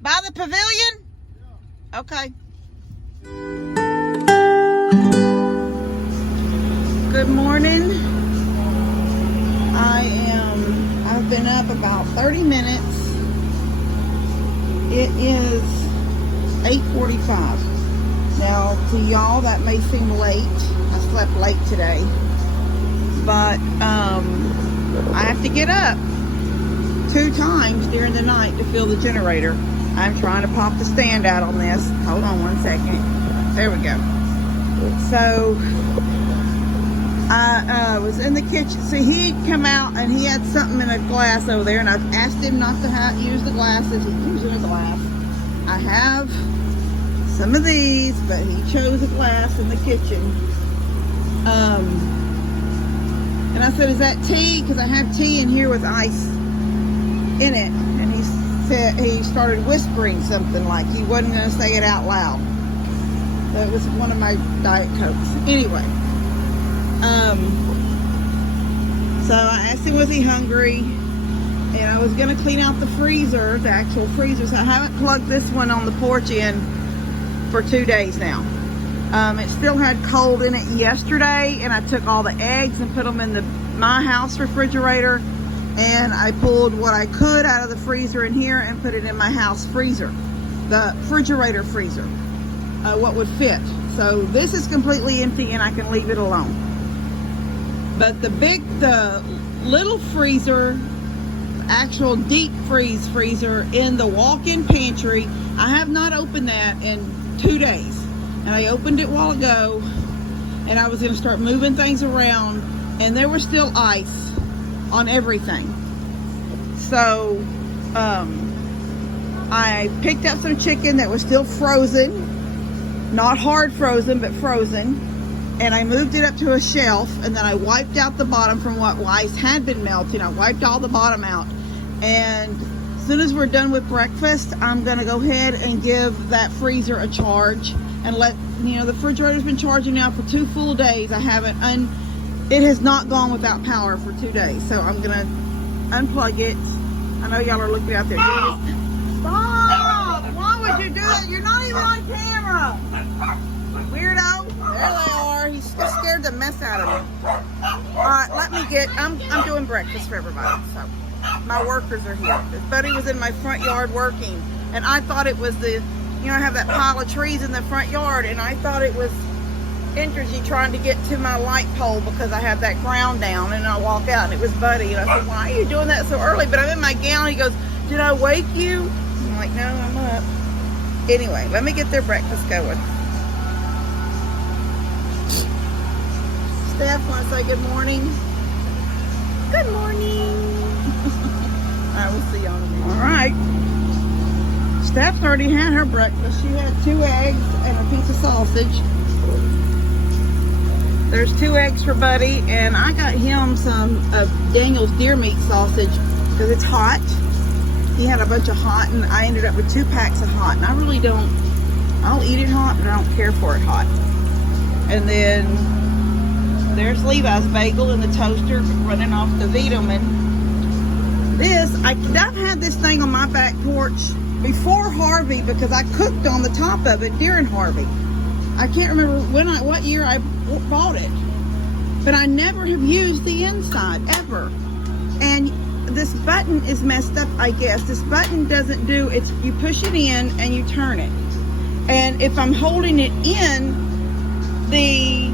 By the pavilion? Yeah. Okay. Good morning. I've been up about 30 minutes. It is 8:45. Now, to y'all, that may seem late. I slept late today. But, I have to get up 2 times during the night to fill the generator. I'm trying to pop the stand out on this. Hold on 1 second. There we go. So, I was in the kitchen. See, he'd come out and he had something in a glass over there, and I asked him not to use the glasses. He's using a glass. I have some of these, but he chose a glass in the kitchen. And I said, is that tea? Because I have tea in here with ice in it. And he said, he started whispering something like he wasn't going to say it out loud. So it was one of my Diet Cokes. Anyway. So I asked him, was he hungry? And I was going to clean out the freezer, the actual freezer. So I haven't plugged this one on the porch in for 2 days now. It still had cold in it yesterday, and I took all the eggs and put them in my house refrigerator, and I pulled what I could out of the freezer in here and put it in my house freezer, the refrigerator freezer, what would fit. So this is completely empty and I can leave it alone. But the little freezer, actual deep freezer in the walk-in pantry, I have not opened that in 2 days. And I opened it a while ago, and I was going to start moving things around, and there was still ice on everything. So I picked up some chicken that was still frozen, not hard frozen, but frozen, and I moved it up to a shelf, and then I wiped out the bottom from what ice had been melting. I wiped all the bottom out, and as soon as we're done with breakfast, I'm going to go ahead and give that freezer a charge. And the refrigerator's been charging now for 2 full days. I haven't, it has not gone without power for 2 days. So I'm gonna unplug it. I know y'all are looking out there. Stop! Why would you do that? You're not even on camera. Weirdo. There they are. He scared the mess out of me. All right, I'm doing breakfast for everybody. So my workers are here. This buddy was in my front yard working, and I thought it was I have that pile of trees in the front yard, and I thought it was Entergy trying to get to my light pole because I have that ground down, and I walk out and it was Buddy, and I said, why are you doing that so early? But I'm in my gown. He goes, did I wake you? I'm like, no, I'm up. Anyway, let me get their breakfast going. Steph, want to say good morning? Good morning. All right, we'll see y'all in a minute. All right. Steph's already had her breakfast. She had 2 eggs and a piece of sausage. There's 2 eggs for Buddy, and I got him some of Daniel's deer meat sausage because it's hot. He had a bunch of hot, and I ended up with 2 packs of hot. And I really I'll eat it hot, but I don't care for it hot. And then there's Levi's bagel in the toaster running off the Vitamin. I've had this thing on my back porch before Harvey because I cooked on the top of it during Harvey. I can't remember what year I bought it, but I never have used the inside ever. And this button is messed up, I guess. This button doesn't do it. You push it in and you turn it. And if I'm holding it in, the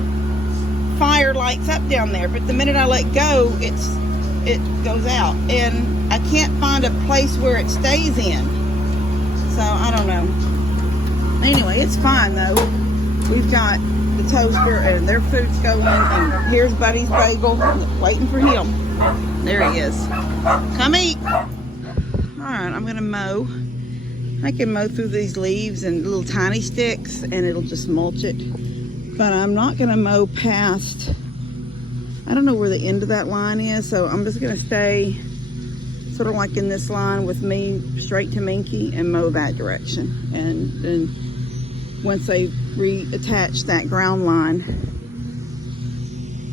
fire lights up down there. But the minute I let go, it goes out, and I can't find a place where it stays in. So, I don't know. Anyway, it's fine, though. We've got the toaster, and their food's going, and here's Buddy's bagel, waiting for him. There he is. Come eat. All right, I'm going to mow. I can mow through these leaves and little tiny sticks, and it'll just mulch it. But I'm not going to mow past, I don't know where the end of that line is, so I'm just going to stay sort of like in this line with me straight to Minky and mow that direction. And then once they reattach that ground line,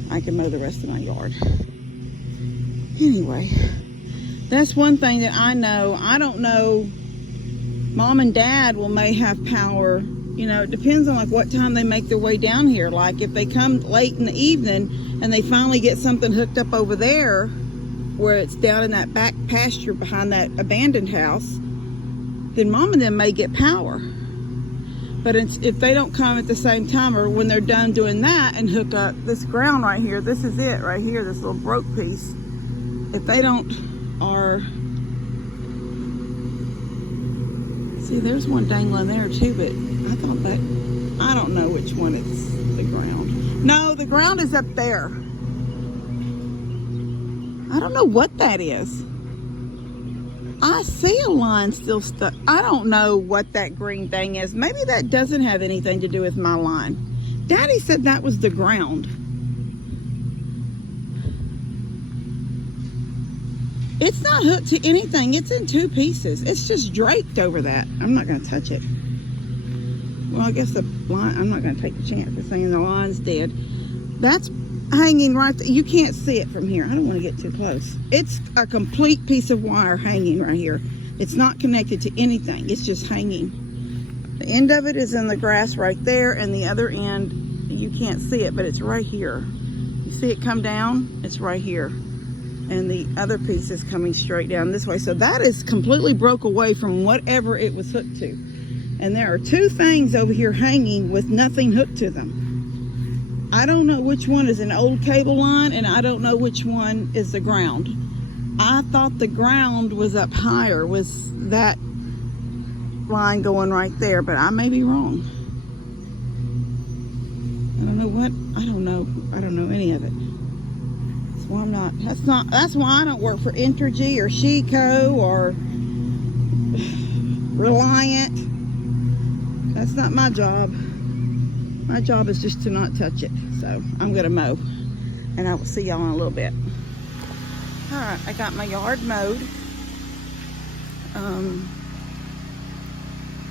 I can mow the rest of my yard. Anyway, that's one thing that I know. I don't know Mom and Dad may have power. You know, it depends on like what time they make their way down here. Like if they come late in the evening and they finally get something hooked up over there where it's down in that back pasture behind that abandoned house, then Mom and them may get power. But if they don't come at the same time, or when they're done doing that and hook up this ground right here, this is it right here, this little broke piece. If they don't, see, there's one dangling there too, but I don't know which one it's the ground. No, the ground is up there. I don't know what that is. I see a line still stuck. I don't know what that green thing is. Maybe that doesn't have anything to do with my line. Daddy said that was the ground. It's not hooked to anything. It's in two pieces. It's just draped over that. I'm not going to touch it. Well, I guess the line, I'm not going to take the chance of saying the line's dead. That's hanging right there. You can't see it from here. I don't want to get too close. It's a complete piece of wire hanging right here. It's not connected to anything. It's just hanging. The end of it is in the grass right there, and the other end, you can't see it, but it's right here. You see it come down? It's right here. And the other piece is coming straight down this way. So that is completely broke away from whatever it was hooked to. And there are two things over here hanging with nothing hooked to them. I don't know which one is an old cable line, and I don't know which one is the ground. I thought the ground was up higher, was that line going right there, but I may be wrong. I don't know what, I don't know any of it. That's why that's why I don't work for Entergy or Sheco or Reliant. That's not my job. My job is just to not touch it. So I'm gonna mow, and I will see y'all in a little bit. All right, I got my yard mowed.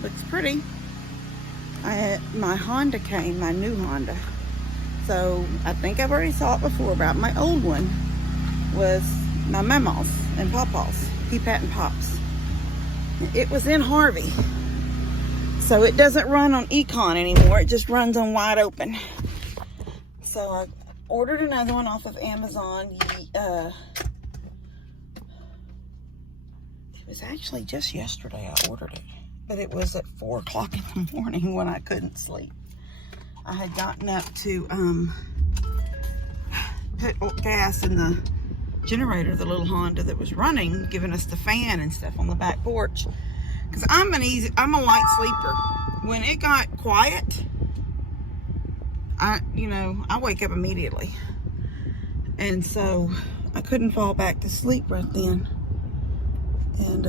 Looks pretty. My Honda came, my new Honda. So I think I've already saw it before about my old one was my Mama's and Papa's, P-Pat and Pops. It was in Harvey. So it doesn't run on Econ anymore. It just runs on Wide Open. So I ordered another one off of Amazon. It was actually just yesterday I ordered it. But it was at 4 o'clock in the morning when I couldn't sleep. I had gotten up to put gas in the generator, the little Honda that was running, giving us the fan and stuff on the back porch. Because I'm a light sleeper. When it got quiet, I wake up immediately. And so I couldn't fall back to sleep right then. And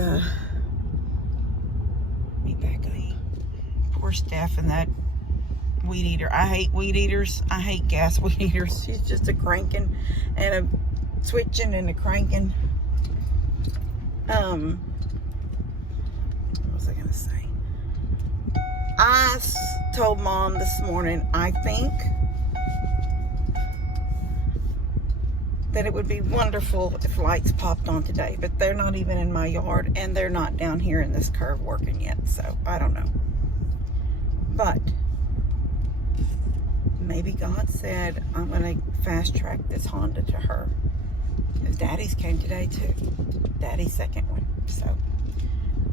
be back on. Poor Steph and that weed eater. I hate weed eaters. I hate gas weed eaters. She's just a cranking and a switching and a cranking. What was I gonna say? I told Mom this morning, I think that it would be wonderful if lights popped on today, but they're not even in my yard, and they're not down here in this curve working yet, so I don't know. But maybe God said, I'm gonna fast track this Honda to her. Because Daddy's came today too. Daddy's second one. So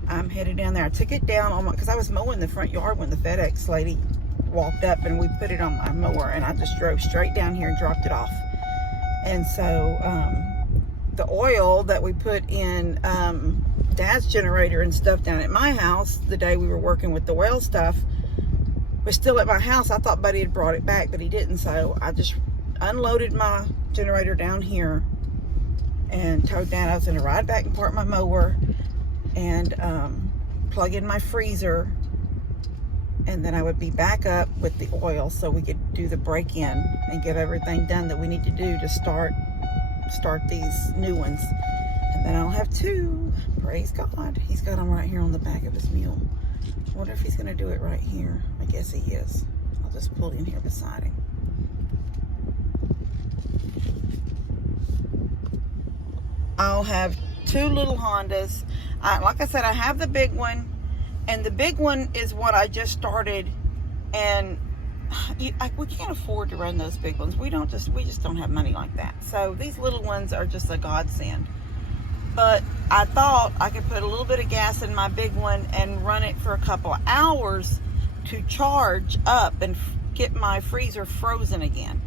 I'm headed down there. I took it down on because I was mowing the front yard when the FedEx lady walked up, and we put it on my mower, and I just drove straight down here and dropped it off. And so the oil that we put in Dad's generator and stuff down at my house the day we were working with the well stuff was still at my house. I thought Buddy had brought it back, but he didn't. So I just unloaded my generator down here and told Dad I was going to ride back and park my mower and plug in my freezer, and then I would be back up with the oil so we could do the break-in and get everything done that we need to do to start these new ones. And then I'll have two. Praise God. He's got them right here on the back of his mule. I wonder if he's going to do it right here. I guess he is. I'll just pull in here beside him. I'll have two little Hondas. Like I said, I have the big one, And the big one is what I just started, and we can't afford to run those big ones. We just don't have money like that. So these little ones are just a godsend. But I thought I could put a little bit of gas in my big one and run it for a couple of hours to charge up and get my freezer frozen again.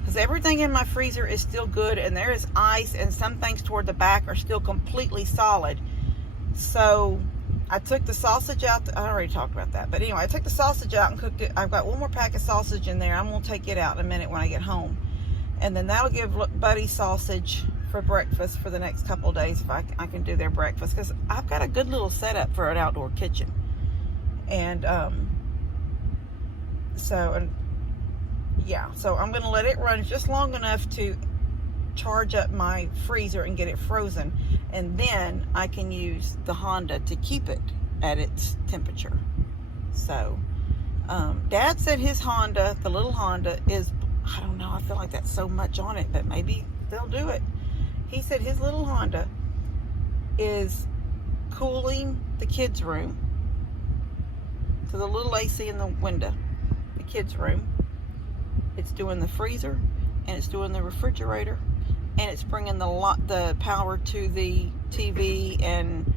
Because everything in my freezer is still good, and there is ice, and some things toward the back are still completely solid. So I took the sausage out. I already talked about that. But anyway, I took the sausage out and cooked it. I've got one more pack of sausage in there. I'm going to take it out in a minute when I get home. And then that'll give Buddy sausage for breakfast for the next couple of days if I can do their breakfast. Because I've got a good little setup for an outdoor kitchen. And so I'm going to let it run just long enough to charge up my freezer and get it frozen, and then I can use the Honda to keep it at its temperature. So Dad said his Honda, the little Honda, is, I don't know, I feel like that's so much on it, but maybe they'll do it. He said his little Honda is cooling the kids' room, so the little AC in the window, the kids' room. It's doing the freezer, and it's doing the refrigerator, and it's bringing the power to the TV and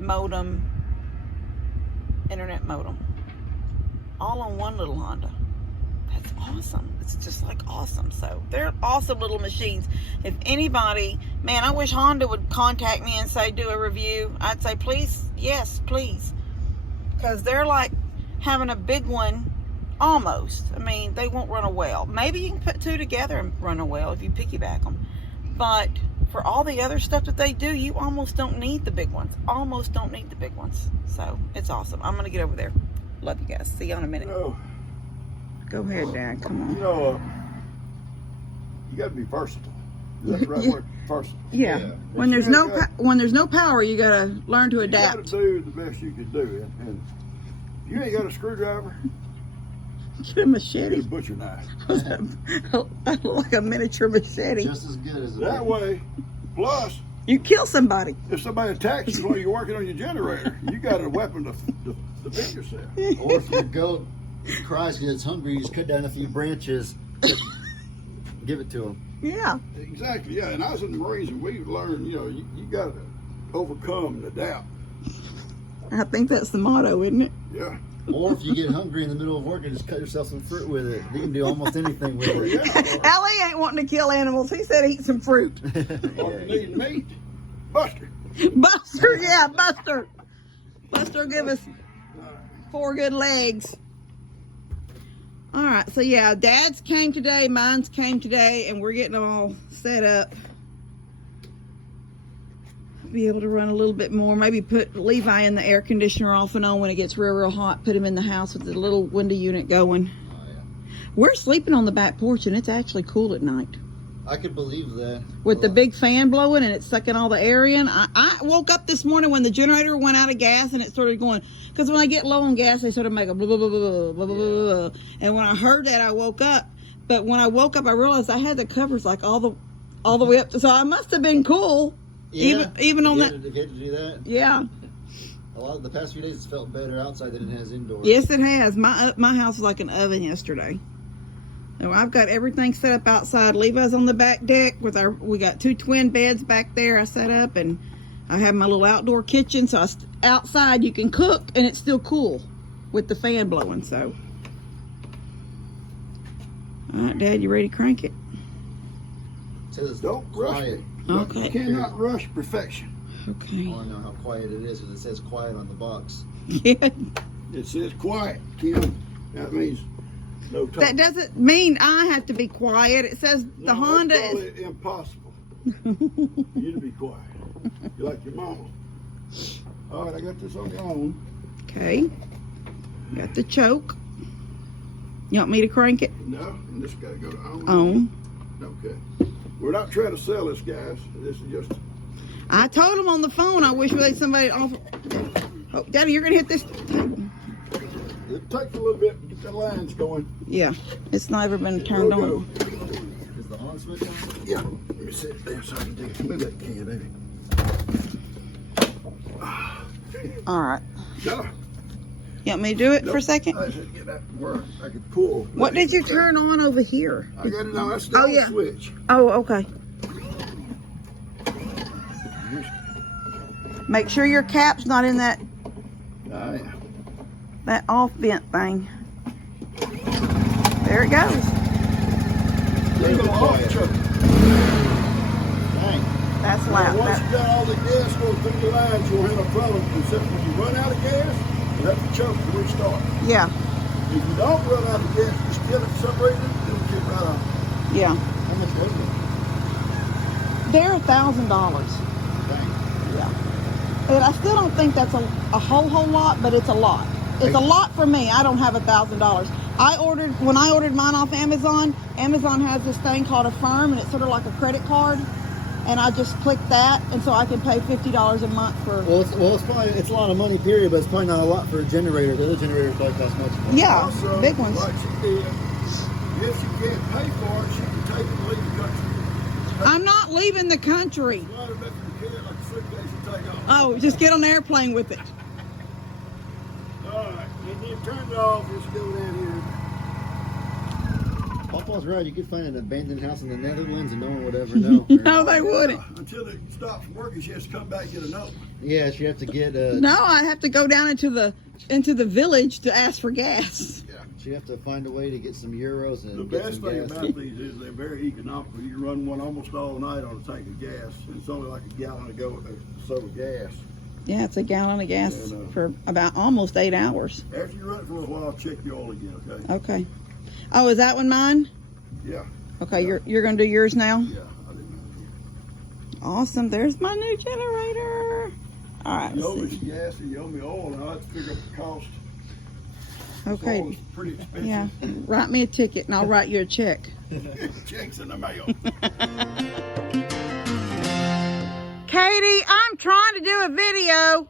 modem, internet modem, all on one little Honda. That's awesome. It's just like awesome. So they're awesome little machines. If anybody, man, I wish Honda would contact me and say do a review. I'd say please, yes, please, because they're like having a big one. Almost. I mean, they won't run a well. Maybe you can put two together and run a well if you piggyback them. But for all the other stuff that they do, you almost don't need the big ones. Almost don't need the big ones. So it's awesome. I'm going to get over there. Love you guys. See you in a minute. Go ahead, Dad. Come on. You got to be versatile. That's the right word. Versatile. Yeah. When there's no power, you got to learn to adapt. You got to do the best you can do. And if you ain't got a screwdriver, get a machete. Get a butcher knife. Like a miniature machete. Just as good as that way. Plus, you kill somebody. If somebody attacks you while you're working on your generator, you got a weapon to defend yourself. Or if your goat cries because it's hungry, you just cut down a few branches, give it to him. Yeah. Exactly. Yeah. And I was in the Marines, and we learned, you got to overcome and adapt. I think that's the motto, isn't it? Yeah. Or if you get hungry in the middle of work and just cut yourself some fruit with it. You can do almost anything with it. Yeah. Allie ain't wanting to kill animals. He said eat some fruit. Or if you need meat, Buster. Buster, yeah, Buster. Buster will give us 4 good legs. All right, so yeah, Dad's came today, mine's came today, and we're getting them all set up. Be able to run a little bit more. Maybe put Levi in the air conditioner off and on when it gets real hot. Put him in the house with the little window unit going. Oh, yeah. We're sleeping on the back porch, and it's actually cool at night. I could believe that. With the big fan blowing and it's sucking all the air in. I woke up this morning when the generator went out of gas and it started going, because when I get low on gas, they sort of make a blah, blah, blah, blah, blah, blah, blah, blah. And when I heard that, I woke up. But when I woke up, I realized I had the covers like all the way up. So I must have been cool. Yeah. Even on that. If you had to do that. Yeah. A lot of the past few days, it's felt better outside than it has indoors. Yes, it has. My house was like an oven yesterday. So I've got everything set up outside. Levi's on the back deck we got 2 twin beds back there I set up, and I have my little outdoor kitchen. So outside you can cook and it's still cool with the fan blowing. So, all right, Dad, you ready to crank it? It says Don't rush quiet. it. Okay. You cannot rush perfection. Okay. I want to know how quiet it is because it says quiet on the box. Yeah. It says quiet, Kim. That means no talk. That doesn't mean I have to be quiet. It says the Honda that's is. probably impossible for you to be quiet. You're like your mama. All right, I got this on the on. Okay. Got the choke. You want me to crank it? No, and this got to go to on. On. Okay. We're not trying to sell this, guys. This is just. I told him on the phone I wish we had somebody offer. Oh, Daddy, you're gonna hit this table. It takes a little bit to get the lines going. Yeah, it's never been turned We'll on. go. Is the on switch on? Yeah. Let me sit there so I can move that can, baby. All right. No. You want me to do it for a second? I should get that to work. I could pull. What did you turn on over here? I got it on. That's the Oh, old yeah. switch. Oh, okay. Make sure your cap's not in that Oh, yeah. off vent thing. There it goes. They go off choke. Dang. That's Now, loud. once That- you got all the gas going through the lines, you won't have no problem. Except when you run out of gas, you have to choke to restart. yeah, If you don't run out of gas, you still at some reason, it'll kick right off. yeah. How much was it? They're $1,000. Dang. Yeah. And I still don't think that's a whole lot, but it's a lot. It's a lot for me. I don't have $1,000. When I ordered mine off Amazon, Amazon has this thing called Affirm, and it's sort of like a credit card. And I just clicked that, and so I can pay $50 a month for. Well, it's probably a lot of money, period, but it's probably not a lot for a generator. The other generators probably cost much more. Yeah, Also, big ones. like she did, if she can't pay for it, she can take it and leave the country. I'm not leaving the country. Slide it back in the kid like a suitcase and take off. Oh, just get on an airplane with it. All right, when you turn it off, just go down here. Papa's right. You could find an abandoned house in the Netherlands and no one would ever know. No, they wouldn't. Until it stops working, she has to come back and get a note. Yeah, she have to get. No, I have to go down into the village to ask for gas. She have to find a way to get some euros and The get best some thing gas. about these is they're very economical. You can run one almost all night on a tank of gas. It's only like a gallon of gas. Yeah, it's a gallon of gas for about almost 8 hours. After you run it for a while, check your oil again, okay? Okay. Oh, is that one mine? Yeah, Okay, you're gonna do yours now. yeah. I didn't know. Awesome. There's my new generator. All right. You owe Let's me see. gas and you owe me oil, and I have to figure up the cost. Okay. Oil's pretty expensive. Yeah. Write me a ticket and I'll write you a check. Checks in the mail. Katie, I'm trying to do a video.